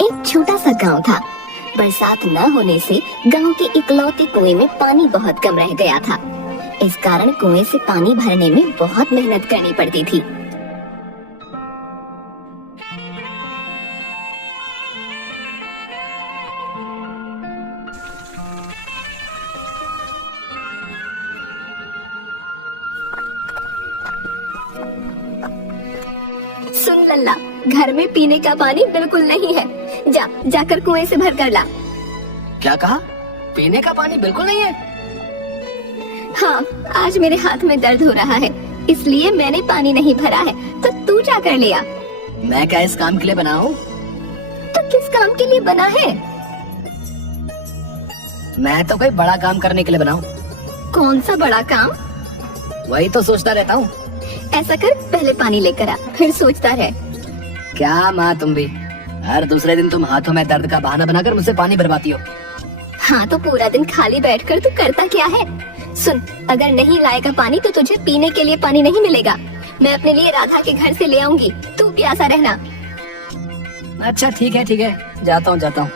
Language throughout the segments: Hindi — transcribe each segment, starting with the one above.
एक छोटा सा गांव था। बरसात न होने से गांव के इकलौते कुएं में पानी बहुत कम रह गया था। इस कारण कुएं से पानी भरने में बहुत मेहनत करनी पड़ती थी। सुन लल्ला, घर में पीने का पानी बिल्कुल नहीं है। जाकर कुएं से भर कर ला। क्या कहा? पीने का पानी बिल्कुल नहीं है? हाँ, आज मेरे हाथ में दर्द हो रहा है, इसलिए मैंने पानी नहीं भरा है। तो तू जाकर ले आ। मैं क्या इस काम के लिए बना हूँ? तो किस काम के लिए बना है? मैं तो कोई बड़ा काम करने के लिए बना हूँ। कौन सा बड़ा काम? वही तो सोचता रहता हूँ। ऐसा कर, पहले पानी लेकर आ, फिर सोचता रह। क्या माँ तुम भी, हर दूसरे दिन तुम हाथों में दर्द का बहाना बनाकर मुझसे पानी भरवाती हो। हाँ, तो पूरा दिन खाली बैठकर तू करता क्या है? सुन, अगर नहीं लाएगा पानी तो तुझे पीने के लिए पानी नहीं मिलेगा। मैं अपने लिए राधा के घर से ले आऊंगी, तू प्यासा रहना। अच्छा ठीक है, जाता हूँ।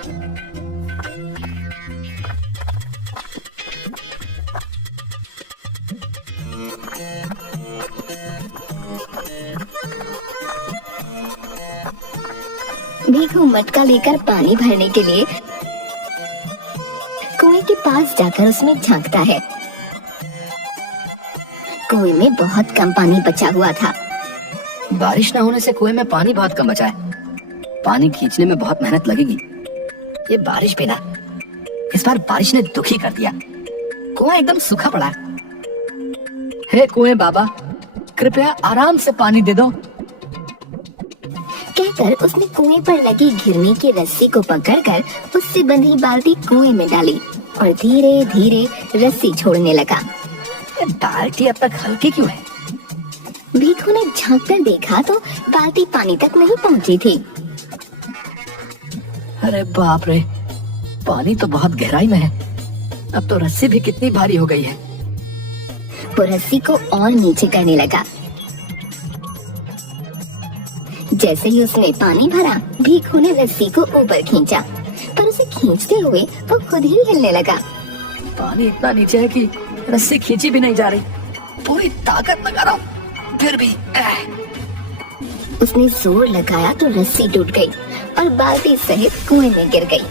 भीखू मटका लेकर पानी भरने के लिए कुएं के पास जाकर उसमें झांकता है। कुएं में बहुत कम पानी बचा हुआ था। बारिश न होने से कुएं में पानी बहुत कम बचा है। पानी खींचने में बहुत मेहनत लगेगी। ये बारिश भी ना, इस बार बारिश ने दुखी कर दिया। कुआं एकदम सूखा पड़ा है। हे कुएं बाबा, कृपया आराम से पानी दे दो। कहकर उसने कुएं पर लगी घिरनी की रस्सी को पकड़कर उससे बंधी बाल्टी कुएं में डाली और धीरे धीरे रस्सी छोड़ने लगा। बाल्टी अब तक हल्की क्यों है? भीखू ने झांक कर देखा तो बाल्टी पानी तक नहीं पहुंची थी। अरे बाप रे, पानी तो बहुत गहराई में है। अब तो रस्सी भी कितनी भारी हो गई है। वो रस्सी को और नीचे करने लगा। जैसे ही उसने पानी भरा, भीखू ने रस्सी को ऊपर खींचा, पर उसे खींचते हुए वो खुद ही हिलने लगा। पानी इतना नीचे है कि रस्सी खींची भी नहीं जा रही। पूरी ताकत लगा रहा हूँ, फिर भी उसने जोर लगाया तो रस्सी टूट गई और बाल्टी सहित कुएं में गिर गई।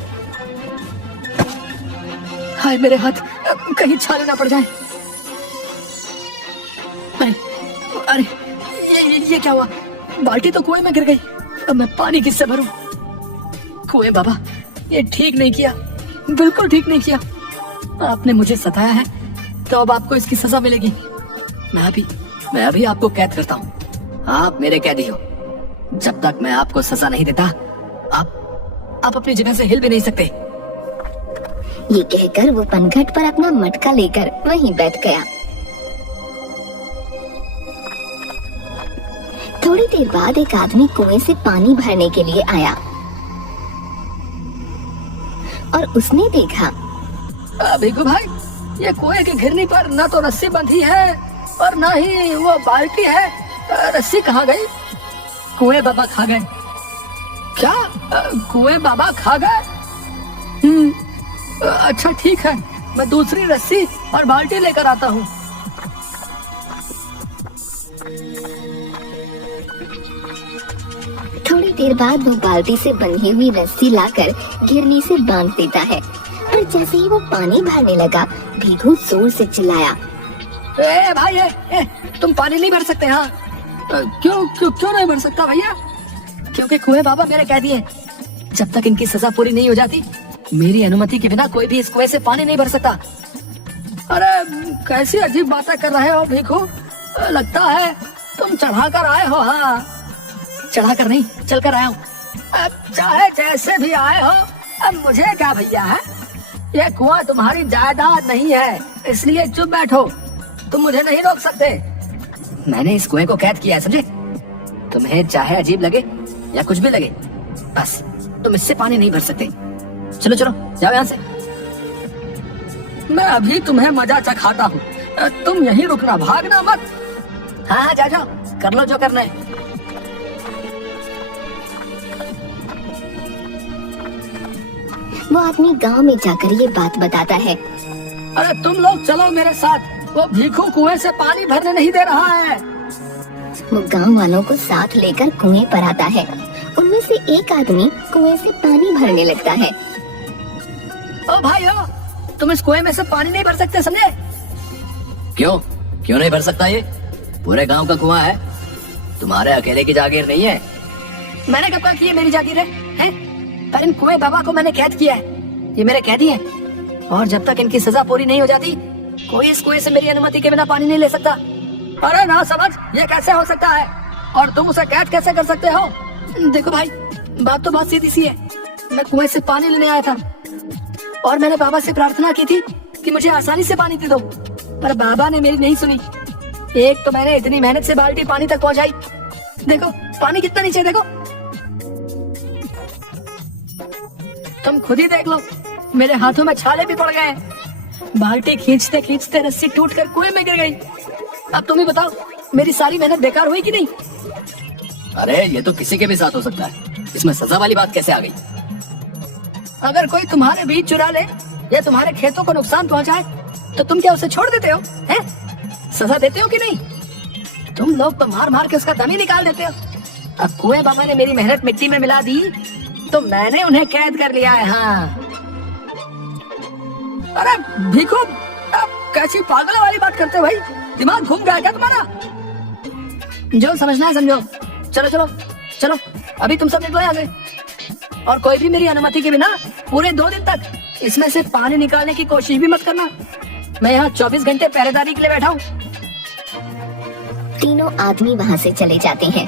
हाय मेरे हाथ, कहीं छाले ना पड़ जाए। अरे ये क्या हुआ? बाल्टी तो कुएं में गिर गई। अब मैं पानी किससे भरूं? कुएं बाबा, ये ठीक नहीं किया, बिल्कुल ठीक नहीं किया। आपने मुझे सताया है तो अब आपको इसकी सजा मिलेगी। मैं अभी आपको कैद करता हूँ। आप मेरे कैदी हो। जब तक मैं आपको सजा नहीं देता, आप अपनी जगह से हिल भी नहीं सकते। ये कहकर वो पनघट पर अपना मटका लेकर वहीं बैठ गया। थोड़ी देर बाद एक आदमी कुएं से पानी भरने के लिए आया और उसने देखा, भीखू भाई, ये कुएं की घिरनी पर न तो रस्सी बंधी है और न ही वो बाल्टी है। रस्सी कहाँ गई? कुएं बाबा खा गए। क्या? कुएं बाबा खा गए? अच्छा ठीक है, मैं दूसरी रस्सी और बाल्टी लेकर आता हूँ। थोड़ी देर बाद वो बाल्टी से बंधी हुई रस्सी लाकर घिरनी से बांध देता है और जैसे ही वो पानी भरने लगा, भीखू जोर से चिल्लाया, ए भाई, तुम पानी नहीं भर सकते। हाँ, क्यों नहीं भर सकता भैया? क्योंकि कुएं बाबा मेरे कैदी हैं। जब तक इनकी सजा पूरी नहीं हो जाती, मेरी अनुमति के बिना कोई भी इस कुएं से पानी नहीं भर सकता। अरे कैसी अजीब बातें कर रहे हो भीखू, लगता है तुम चढ़ा कर आए हो। हाँ, चढ़ा कर नहीं, चल कर आया हूँ। चाहे जैसे भी आए हो, अब मुझे क्या भैया है? ये कुआं तुम्हारी जायदाद नहीं है, इसलिए चुप बैठो। तुम मुझे नहीं रोक सकते। मैंने इस कुएं को कैद किया है, समझे? तुम्हें चाहे अजीब लगे या कुछ भी लगे, बस तुम इससे पानी नहीं भर सकते। चलो जाओ यहाँ से। मैं अभी तुम्हें मजा चखाता हूँ, तुम यहीं रुकना, भागना मत। हाँ, जाओ, कर लो जो करना है। वो आदमी गांव में जाकर ये बात बताता है। अरे तुम लोग चलो मेरे साथ, वो भीखू कुएं से पानी भरने नहीं दे रहा है। वो गांव वालों को साथ लेकर कुएं पर आता है। उनमें से एक आदमी कुएं से पानी भरने लगता है। ओ भाइयों, तुम इस कुएं में से पानी नहीं भर सकते, समझे? क्यों क्यों नहीं भर सकता? ये पूरे गांव का कुआं है, तुम्हारे अकेले की जागीर नहीं है। मैंने कब कहा कि ये मेरी जागीर है? पर इन कुएं बाबा को मैंने कैद किया है, ये मेरे कैदी हैं, और जब तक इनकी सजा पूरी नहीं हो जाती कोई इस कुएं से मेरी अनुमति के बिना पानी नहीं ले सकता। अरे ना समझ, ये कैसे हो सकता है? और तुम उसे कैद कैसे कर सकते हो? देखो भाई, बात तो बहुत सीधी सी है। मैं कुएं से पानी लेने आया था और मैंने बाबा से प्रार्थना की थी कि मुझे आसानी से पानी दे दो, पर बाबा ने मेरी नहीं सुनी। एक तो मैंने इतनी मेहनत से बाल्टी पानी तक पहुंचाई, देखो पानी कितना नीचे, देखो तुम खुद ही देख लो, मेरे हाथों में छाले भी पड़ गए। बाल्टी खींचते खींचते रस्सी टूटकर कुएं में गिर गई। अब तुम ही बताओ, मेरी सारी मेहनत बेकार हुई कि नहीं? अरे ये तो किसी के भी साथ हो सकता है, इसमें सजा वाली बात कैसे आ गई? अगर कोई तुम्हारे बीज चुरा ले या तुम्हारे खेतों को नुकसान पहुंचाए तो तुम क्या उसे छोड़ देते हो? हैं? सजा देते हो कि नहीं? तुम लोग तो मार मार के उसका दम ही निकाल देते हो। अब कुएं बाबा ने मेरी मेहनत मिट्टी में मिला दी तो मैंने उन्हें कैद कर लिया है। हाँ। अरे भीखू, आप कैसी पागल वाली बात करते हो भाई? दिमाग घूम गया क्या तुम्हारा? जो समझना है समझो। चलो चलो चलो, अभी तुम सब निकलो यहाँ से, और कोई भी मेरी अनुमति के बिना पूरे 2 दिन तक इसमें से पानी निकालने की कोशिश भी मत करना। मैं यहाँ 24 घंटे पहरेदारी के लिए बैठा हूँ। तीनों आदमी वहाँ से चले जाते हैं।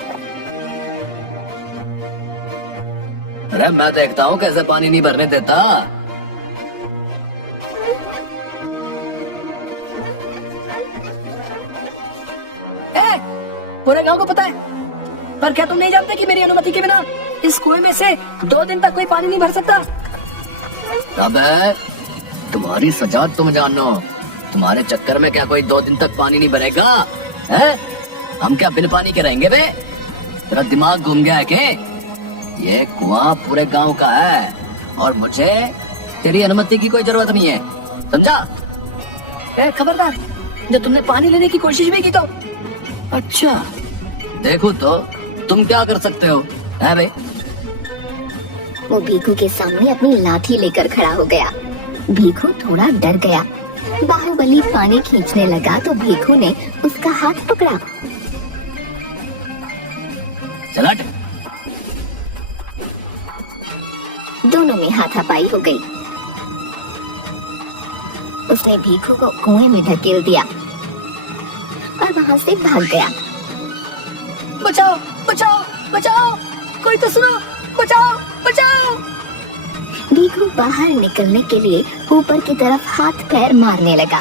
अरे मैं देखता हूँ कैसे पानी नहीं भरने देता। पूरे गांव को पता है, पर क्या तुम नहीं जानते कि मेरी अनुमति के बिना इस कुएं में से 2 दिन तक कोई पानी नहीं भर सकता? अबे तुम्हारी सजा तुम जानो, तुम्हारे चक्कर में क्या कोई 2 दिन तक पानी नहीं भरेगा? हैं? हम क्या बिन पानी के रहेंगे बे? तेरा दिमाग घूम गया है के? ये कुआं पूरे गांव का है और मुझे तेरी अनुमति की कोई जरूरत नहीं है, समझा? खबरदार, जब तुमने पानी लेने की कोशिश भी की तो। अच्छा देखो तो तुम क्या कर सकते हो, है भाई? वो भीखू के सामने अपनी लाठी लेकर खड़ा हो गया। भीखू थोड़ा डर गया। बाहुबली पानी खींचने लगा तो भीखू ने उसका हाथ पकड़ा। चल हट। दोनों में हाथापाई हो गई। उसने भीखू को कुएं में धकेल दिया और वहां से भाग गया। बचाओ बचाओ बचाओ, कोई तो सुनो, बचाओ बचाओ। भीखू बाहर निकलने के लिए ऊपर की तरफ हाथ पैर मारने लगा।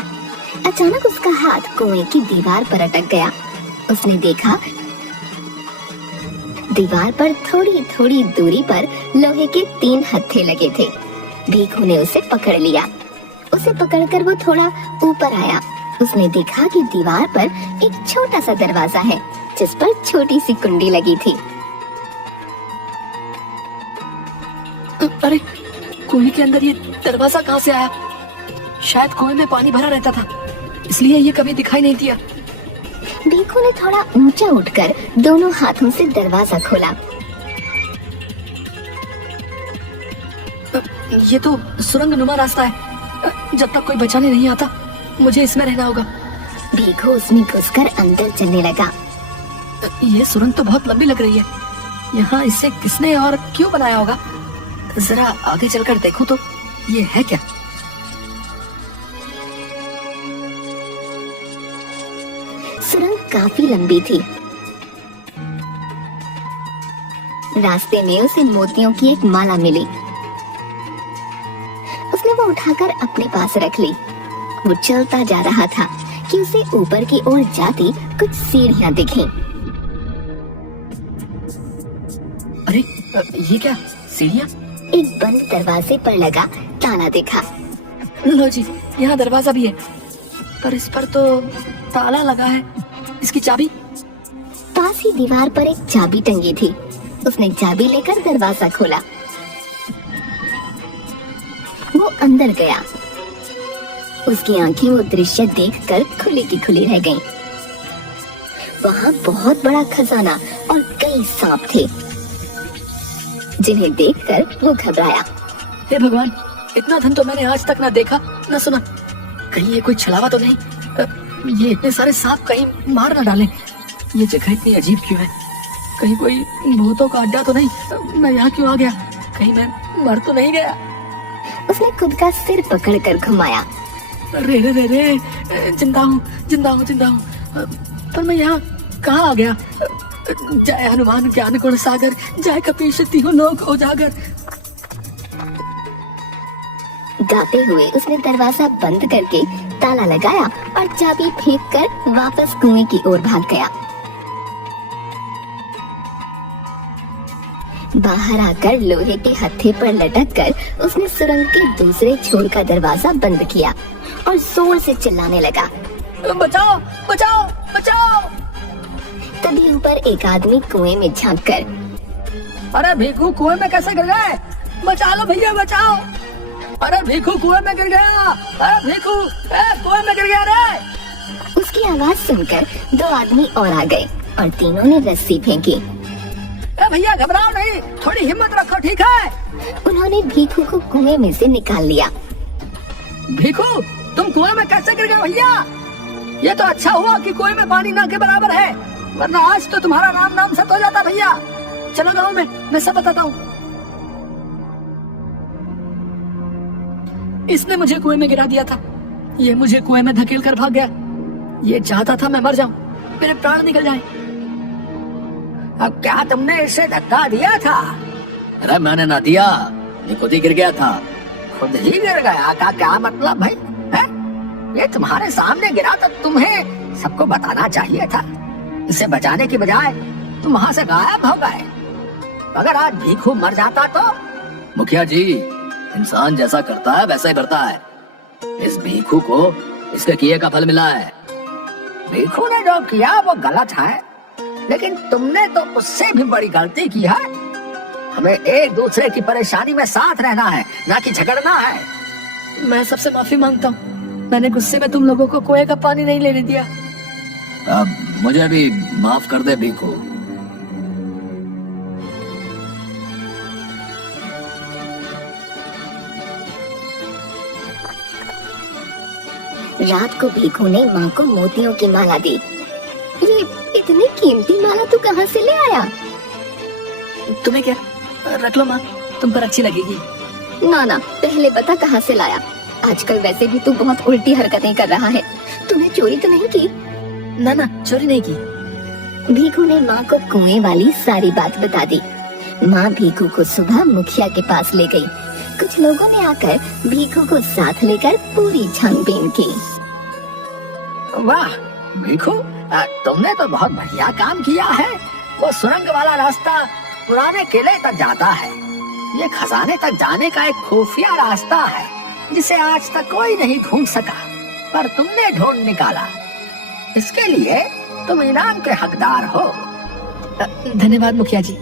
अचानक उसका हाथ कुएं की दीवार पर अटक गया। उसने देखा दीवार पर थोड़ी थोड़ी दूरी पर लोहे के 3 हत्थे लगे थे। भीखू ने उसे पकड़ लिया। उसे पकड़कर वो थोड़ा ऊपर आया। उसने देखा कि दीवार पर एक छोटा सा दरवाजा है जिस पर छोटी सी कुंडी लगी थी। अरे कुएं के अंदर ये दरवाजा कहाँ से आया? शायद कुएं में पानी भरा रहता था, इसलिए ये कभी दिखाई नहीं दिया। भीखू ने थोड़ा ऊंचा उठकर दोनों हाथों से दरवाजा खोला। ये तो सुरंगनुमा रास्ता है। जब तक कोई बचाने नहीं आता मुझे इसमें रहना होगा। भीखू उसमें घुसकर अंदर चलने लगा। ये सुरंग तो बहुत लंबी लग रही है। यहाँ इसे किसने और क्यों बनाया होगा? जरा आगे चलकर देखूं तो ये है क्या? सुरंग काफी लंबी थी। रास्ते में उसे मोतियों की एक माला मिली। उसने वो उठाकर अपने पास रख ली। वो चलता जा रहा था कि उसे ऊपर की ओर जाती कुछ सीढ़ियां दिखीं। अरे ये क्या सीढ़ियां? एक बंद दरवाजे पर लगा ताला दिखा। लो जी, यहाँ दरवाजा भी है, पर इस पर तो ताला लगा है। इसकी चाबी? पास ही दीवार पर एक चाबी टंगी थी। उसने चाबी लेकर दरवाजा खोला। वो अंदर गया। उसकी आंखें वो दृश्य देखकर खुली की खुली रह गईं। वहाँ बहुत बड़ा खजाना और कई सांप थे, जिन्हें देखकर वो घबराया। हे भगवान, इतना धन तो मैंने आज तक ना देखा ना सुना। कहीं ये कोई छलावा तो नहीं? ये इतने सारे सांप कहीं मार ना डालें। ये जगह इतनी अजीब क्यों है? कहीं कोई भूतों का अड्डा तो नहीं? मैं यहाँ क्यों आ गया? कहीं मैं मर तो नहीं गया? उसने खुद का सिर पकड़कर घुमाया। रे रे रे रे, जिंदा हूँ जिंदा हूँ जिंदा हूँ। पर मैं यहाँ कहाँ आ गया? जय हनुमान ज्ञान गुण सागर, जय कपीश तिहु लोक उजागर। गाते हुए उसने दरवाजा बंद करके ताला लगाया और चाबी फेंककर वापस कुएं की ओर भाग गया। बाहर आकर लोहे के हत्थे पर लटककर उसने सुरंग के दूसरे छोर का दरवाजा बंद किया और जोर से चिल्लाने लगा, बचाओ बचाओ बचाओ। तभी ऊपर एक आदमी कुएं में झांककर, अरे भीखू कुएं में कैसे गिर गए? बचा लो भैया बचाओ। अरे भीखू कुएं में गिर गया। अरे भीखू कुएं में गिर गया रे। उसकी आवाज सुनकर दो आदमी और आ गए और तीनों ने रस्सी फेंकी। भैया घबराओ नहीं, थोड़ी हिम्मत रखो, ठीक है? उन्होंने भीखू को कुएं में से निकाल लिया। भीखू, तुम कुएं में कैसे गिर गए भैया? ये तो अच्छा हुआ कि कुएं में पानी ना के बराबर है, वरना आज तो तुम्हारा राम नाम सत हो जाता भैया। चलो गाँव में, मैं सब बताता हूँ। इसने मुझे कुएं में गिरा दिया था। ये मुझे कुएं में धकेल कर भाग गया। ये चाहता था मैं मर जाऊं, मेरे प्राण निकल जाएं। अब क्या तुमने इसे धक्का दिया था? अरे मैंने ना दिया, ये खुद ही गिर गया था। खुद ही गिर गया का क्या मतलब भाई? है? ये तुम्हारे सामने गिरा तो तुम्हें सबको बताना चाहिए था। इसे बचाने की बजाय तुम वहां से गायब हो गए। अगर आज भीखू मर जाता तो? मुखिया जी, इंसान जैसा करता है वैसा ही भरता है। इस भीखू को इसके किए का फल मिला है। भीखू ने जो किया वो गलत है, लेकिन तुमने तो उससे भी बड़ी गलती की है। हमें एक दूसरे की परेशानी में साथ रहना है, ना कि झगड़ना है। मैं सबसे माफी मांगता हूँ, मैंने गुस्से में तुम लोगों को कुएं का पानी नहीं लेने दिया। अब मुझे भी माफ कर दे भीखू। रात को भीखू ने माँ को मोतियों की माला दी। ये इतनी कीमती माला तू कहाँ से ले आया? तुम्हें क्या, रख लो माँ, तुम पर अच्छी लगेगी। ना ना, पहले बता कहाँ से लाया। आजकल वैसे भी तू बहुत उल्टी हरकतें कर रहा है। तूने चोरी तो नहीं की? ना ना, चोरी नहीं की। भीखू ने माँ को कुएं वाली सारी बात बता दी। माँ भीखू को सुबह मुखिया के पास ले गई। कुछ लोगों ने आकर भीखू को साथ लेकर पूरी छानबीन की। वाह भीखू, तुमने तो बहुत बढ़िया काम किया है। वो सुरंग वाला रास्ता पुराने किले तक जाता है। ये खजाने तक जाने का एक खुफिया रास्ता है, जिसे आज तक कोई नहीं ढूंढ सका, पर तुमने ढूंढ निकाला। इसके लिए तुम इनाम के हकदार हो। धन्यवाद मुखिया जी।